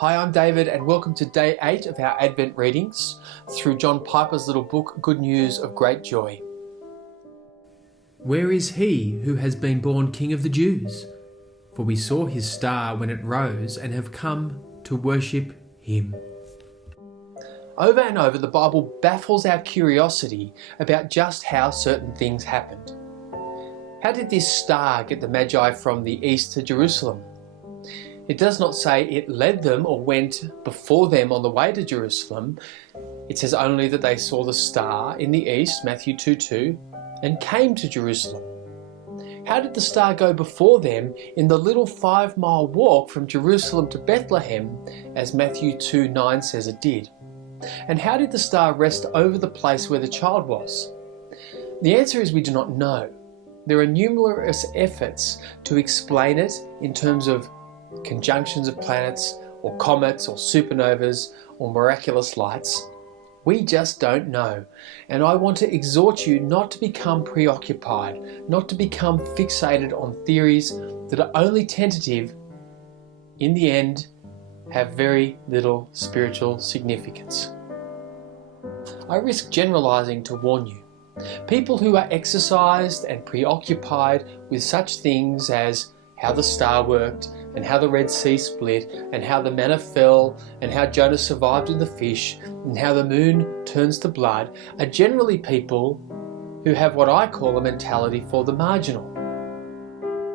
Hi, I'm David and welcome to day 8 of our Advent readings through John Piper's little book, Good News of Great Joy. Where is he who has been born King of the Jews? For we saw his star when it rose and have come to worship him. Over and over, the Bible baffles our curiosity about just how certain things happened. How did this star get the Magi from the east to Jerusalem? It does not say it led them or went before them on the way to Jerusalem. It says only that they saw the star in the east, Matthew 2:2, and came to Jerusalem. How did the star go before them in the little 5-mile walk from Jerusalem to Bethlehem, as Matthew 2:9 says it did? And how did the star rest over the place where the child was? The answer is we do not know. There are numerous efforts to explain it in terms of conjunctions of planets or comets or supernovas or miraculous lights. We just don't know. And I want to exhort you not to become preoccupied, not to become fixated on theories that are only tentative, in the end have very little spiritual significance. I risk generalizing to warn you. People who are exercised and preoccupied with such things as how the star worked, and how the Red Sea split, and how the manna fell, and how Jonah survived in the fish, and how the moon turns to blood, are generally people who have what I call a mentality for the marginal.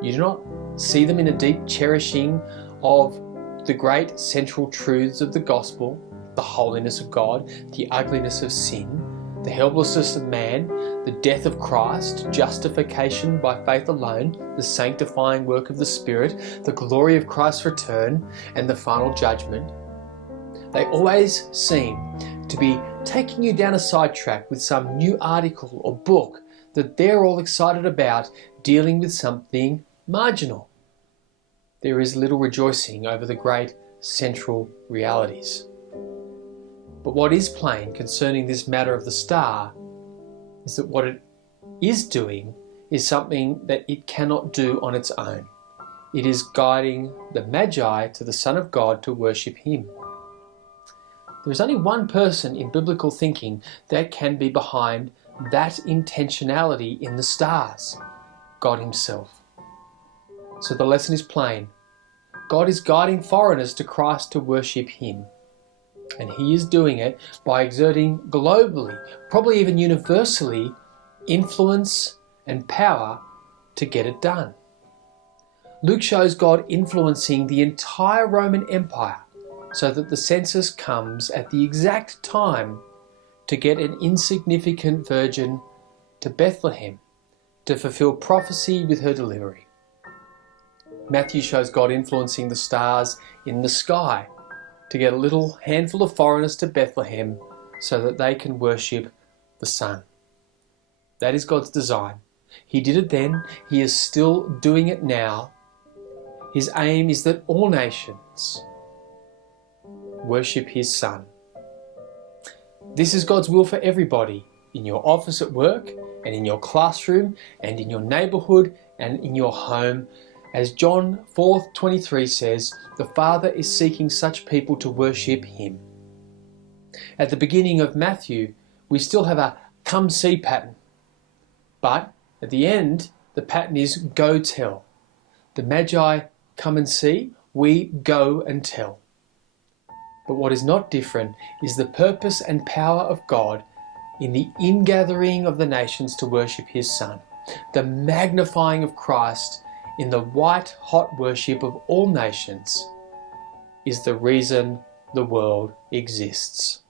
You do not see them in a deep cherishing of the great central truths of the gospel, the holiness of God, the ugliness of sin, the helplessness of man, the death of Christ, justification by faith alone, the sanctifying work of the Spirit, the glory of Christ's return, and the final judgment. They always seem to be taking you down a sidetrack with some new article or book that they're all excited about, dealing with something marginal. There is little rejoicing over the great central realities. But what is plain concerning this matter of the star is that what it is doing is something that it cannot do on its own. It is guiding the Magi to the Son of God to worship him. There is only one person in biblical thinking that can be behind that intentionality in the stars: God himself. So the lesson is plain. God is guiding foreigners to Christ to worship him. And he is doing it by exerting globally, probably even universally, influence and power to get it done. Luke shows God influencing the entire Roman Empire so that the census comes at the exact time to get an insignificant virgin to Bethlehem to fulfill prophecy with her delivery. Matthew shows God influencing the stars in the sky to get a little handful of foreigners to Bethlehem so that they can worship the Son. That is God's design. He did it then. He is still doing it now. His aim is that all nations worship his Son. This is God's will for everybody, in your office at work, and in your classroom, and in your neighbourhood, and in your home. As John 4:23 says, the Father is seeking such people to worship him. At the beginning of Matthew, we still have a come see pattern. But at the end, the pattern is go tell. The Magi come and see, we go and tell. But what is not different is the purpose and power of God in the ingathering of the nations to worship his Son, the magnifying of Christ in the white-hot worship of all nations is the reason the world exists.